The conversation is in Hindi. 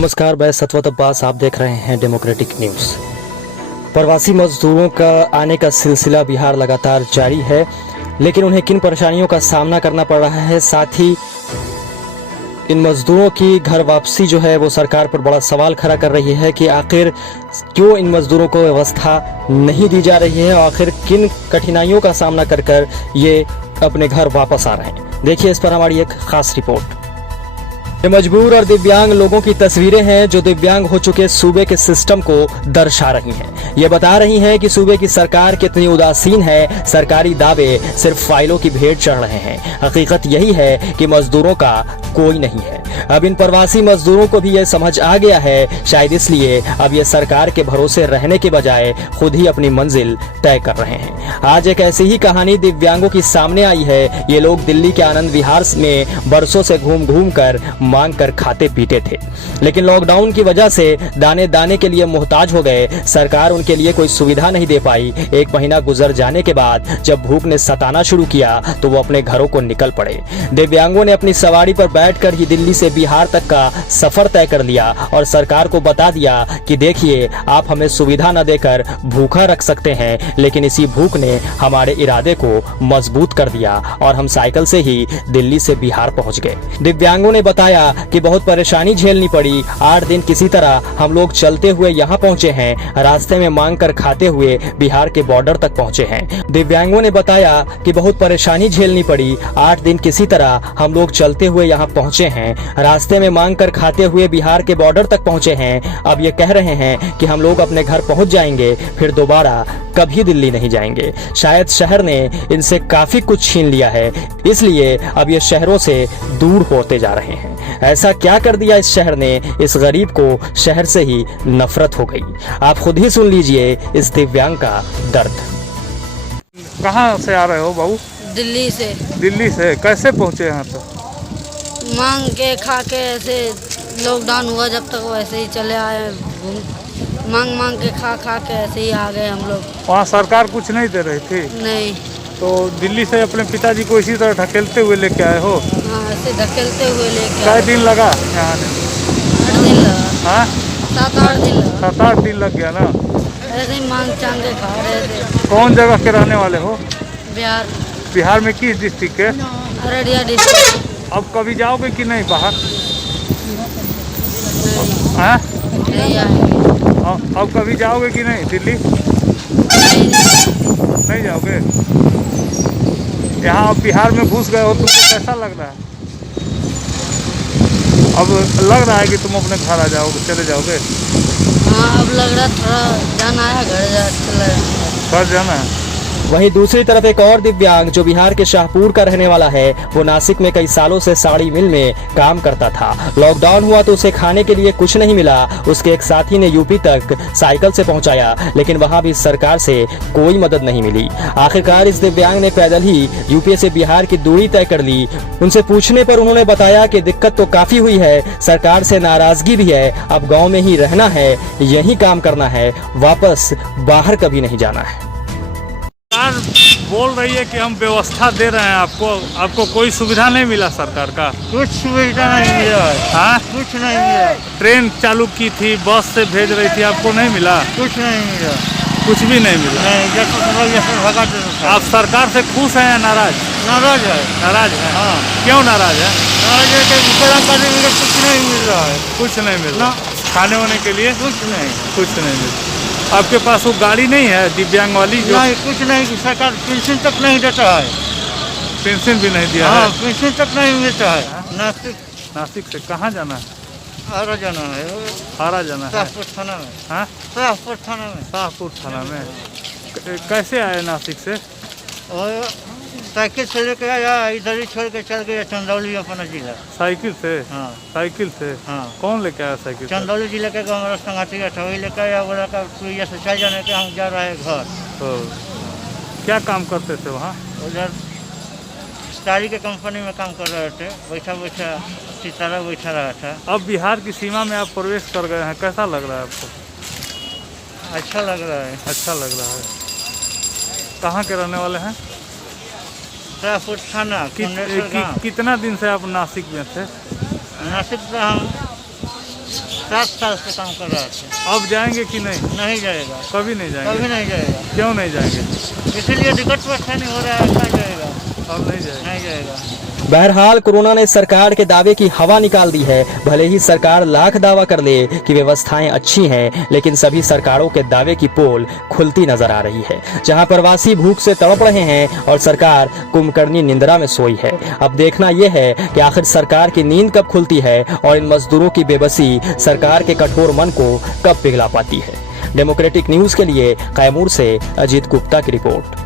नमस्कार, मैं सतवत अब्बास। आप देख रहे हैं डेमोक्रेटिक न्यूज़। प्रवासी मजदूरों का आने का सिलसिला बिहार लगातार जारी है, लेकिन उन्हें किन परेशानियों का सामना करना पड़ रहा है, साथ ही इन मजदूरों की घर वापसी जो है वो सरकार पर बड़ा सवाल खड़ा कर रही है कि आखिर क्यों इन मजदूरों को व्यवस्था नहीं दी जा रही है और आखिर किन कठिनाइयों का सामना कर ये अपने घर वापस आ रहे हैं। देखिए इस पर हमारी एक खास रिपोर्ट। ये मजबूर और दिव्यांग लोगों की तस्वीरें हैं जो दिव्यांग हो चुके सूबे के सिस्टम को दर्शा रही हैं। ये बता रही हैं कि सूबे की सरकार कितनी उदासीन है। सरकारी दावे सिर्फ फाइलों की भेंट चढ़ रहे हैं। हकीकत यही है कि मजदूरों का कोई नहीं है। अब इन प्रवासी मजदूरों को भी यह समझ आ गया है, शायद इसलिए अब ये सरकार के भरोसे रहने के बजाय खुद ही अपनी मंजिल तय कर रहे हैं। आज एक ऐसी ही कहानी दिव्यांगों की सामने आई है। ये लोग दिल्ली के आनंद विहार में बरसों से घूम घूम कर मांग कर खाते पीते थे, लेकिन लॉकडाउन की वजह से दाने दाने के लिए मोहताज हो गए। सरकार उनके लिए कोई सुविधा नहीं दे पाई। एक महीना गुजर जाने के बाद जब भूख ने सताना शुरू किया तो वो अपने घरों को निकल पड़े। दिव्यांगों ने अपनी सवारी पर बैठकर ही दिल्ली से बिहार तक का सफर तय कर लिया और सरकार को बता दिया कि देखिए, आप हमें सुविधा न देकर भूखा रख सकते हैं, लेकिन इसी भूख ने हमारे इरादे को मजबूत कर दिया और हम साइकिल से ही दिल्ली से बिहार पहुंच गए। दिव्यांगों ने बताया कि बहुत परेशानी झेलनी पड़ी। 8 दिन किसी तरह हम लोग चलते हुए यहाँ पहुंचे हैं। रास्ते में मांग कर खाते हुए बिहार के बॉर्डर तक पहुंचे हैं। दिव्यांगों ने बताया कि बहुत परेशानी झेलनी पड़ी। 8 दिन किसी तरह हम लोग चलते हुए यहाँ पहुंचे हैं। रास्ते में मांग कर खाते हुए बिहार के बॉर्डर तक पहुंचे हैं। अब ये कह रहे हैं कि हम लोग अपने घर पहुंच जाएंगे, फिर दोबारा कभी दिल्ली नहीं जाएंगे। शायद शहर ने इनसे काफी कुछ छीन लिया है, इसलिए अब ये शहरों से दूर होते जा रहे हैं। ऐसा क्या कर दिया इस शहर ने, इस गरीब को शहर से ही नफरत हो गई। आप खुद ही सुन लीजिए इस दिव्यांग का दर्द। कहाँ से आ रहे हो बाबू? दिल्ली से। दिल्ली से कैसे पहुँचे यहाँ तो? मांग के खा के ऐसे लॉकडाउन हुआ जब तक वैसे ही चले आए। मांग के खा के ऐसे ही आ गए हम लोग। वहाँ सरकार कुछ नहीं दे रही थी? नहीं। तो दिल्ली से अपने पिताजी को इसी तरह ढकेलते हुए लेके आए हो? हाँ, ऐसे ढकेलते हुए लेके कितने आए। दिन लगा यहाँ आने? 8 दिन लगा। हाँ, 7-8 दिन लगा। 7-8 दिन लग गया ना? ऐसे ही मांग चांग के खा रहे थे। कौन जगह के रहने वाले हो? बिहार। बिहार में किस डिस्ट्रिक्ट के? अररिया डिस्ट्रिक्ट। अब कभी जाओगे कि नहीं बाहर? हाँ? नहीं आएंगे। अब कभी जाओगे कि नहीं दिल्ली? नहीं जाओगे? यहाँ अब बिहार में घुस गए हो, तुमको कैसा लग रहा है? अब लग रहा है कि तुम अपने घर आ जाओगे, चले जाओगे? हाँ, अब लग रहा थोड़ा जाना है, घर जाना है। वहीं दूसरी तरफ एक और दिव्यांग जो बिहार के शाहपुर का रहने वाला है, वो नासिक में कई सालों से साड़ी मिल में काम करता था। लॉकडाउन हुआ तो उसे खाने के लिए कुछ नहीं मिला। उसके एक साथी ने यूपी तक साइकिल से पहुंचाया, लेकिन वहां भी सरकार से कोई मदद नहीं मिली। आखिरकार इस दिव्यांग ने पैदल ही यूपी से बिहार की दूरी तय कर ली। उनसे पूछने पर उन्होंने बताया कि दिक्कत तो काफी हुई है, सरकार से नाराजगी भी है, अब गाँव में ही रहना है, यही काम करना है, वापस बाहर कभी नहीं जाना है। सरकार बोल रही है कि हम व्यवस्था दे रहे हैं आपको कोई सुविधा नहीं मिला सरकार का? कुछ सुविधा नहीं मिला है। हाँ, कुछ नहीं मिला। ट्रेन चालू की थी, बस से भेज रही थी, आपको नहीं मिला? कुछ नहीं मिला। कुछ भी नहीं मिला? नहीं, जैसे भगा देते। आप सरकार से खुश हैं या नाराज? नाराज है। नाराज है? हाँ। क्यों नाराज है? नाराज है कि विकलांग करने के लिए कुछ नहीं मिल रहा है। कुछ नहीं मिल ना। रहा? खाने होने के लिए? कुछ नहीं। कुछ नहीं मिल रहा। आपके पास वो गाड़ी नहीं है दिव्यांग वाली जो? नहीं, कुछ नहीं। सरकार पेंशन तक नहीं देता है। पेंशन भी नहीं दिया हाँ, है? पेंशन तक नहीं मिलता है। नासिक। नासिक से कहाँ जाना है? आरा जाना है। हारा जाना है? शाहपुर थाना में। हाँ, शाहपुर थाना में। शाहपुर थाना में। कैसे आए नासिक से? और साइकिल से लेके आया, इधर ही छोड़ के चल गया चंदौली अपना जिला। साइकिल से? हाँ। साइकिल से? हाँ। कौन लेके आया साइकिल से? चंदौली जिले के हमारा संगाती था, वही लेकर आया। बोला का पुलिया से चल जाने के हम जा रहे हैं घर। तो क्या काम करते थे वहाँ? उधर साड़ी के कंपनी में काम कर रहे थे। बैठा बैठा सितारा बैठा रहा था। अब बिहार की सीमा में आप प्रवेश कर गए हैं, कैसा लग रहा है आपको? अच्छा लग रहा है। अच्छा लग रहा है। कहाँ के रहने वाले हैं? शाहपुर थाना। कितना दिन से आप नासिक में थे? नासिक से हम 7 साल से काम कर रहे थे। अब जाएंगे कि नहीं? नहीं जाएगा, कभी नहीं जाएंगे? कभी नहीं जाएगा। क्यों नहीं जाएंगे? इसीलिए टिकट व्यवस्था नहीं हो रहा है, नहीं जाएगा, अब नहीं जाएंगे। नहीं जाएगा। बहरहाल कोरोना ने सरकार के दावे की हवा निकाल दी है। भले ही सरकार लाख दावा कर ले कि व्यवस्थाएं अच्छी हैं, लेकिन सभी सरकारों के दावे की पोल खुलती नजर आ रही है। जहां प्रवासी भूख से तड़प रहे हैं और सरकार कुंभकर्णी निंद्रा में सोई है। अब देखना यह है कि आखिर सरकार की नींद कब खुलती है और इन मजदूरों की बेबसी सरकार के कठोर मन को कब पिघला पाती है। डेमोक्रेटिक न्यूज के लिए कैमूर से अजीत गुप्ता की रिपोर्ट।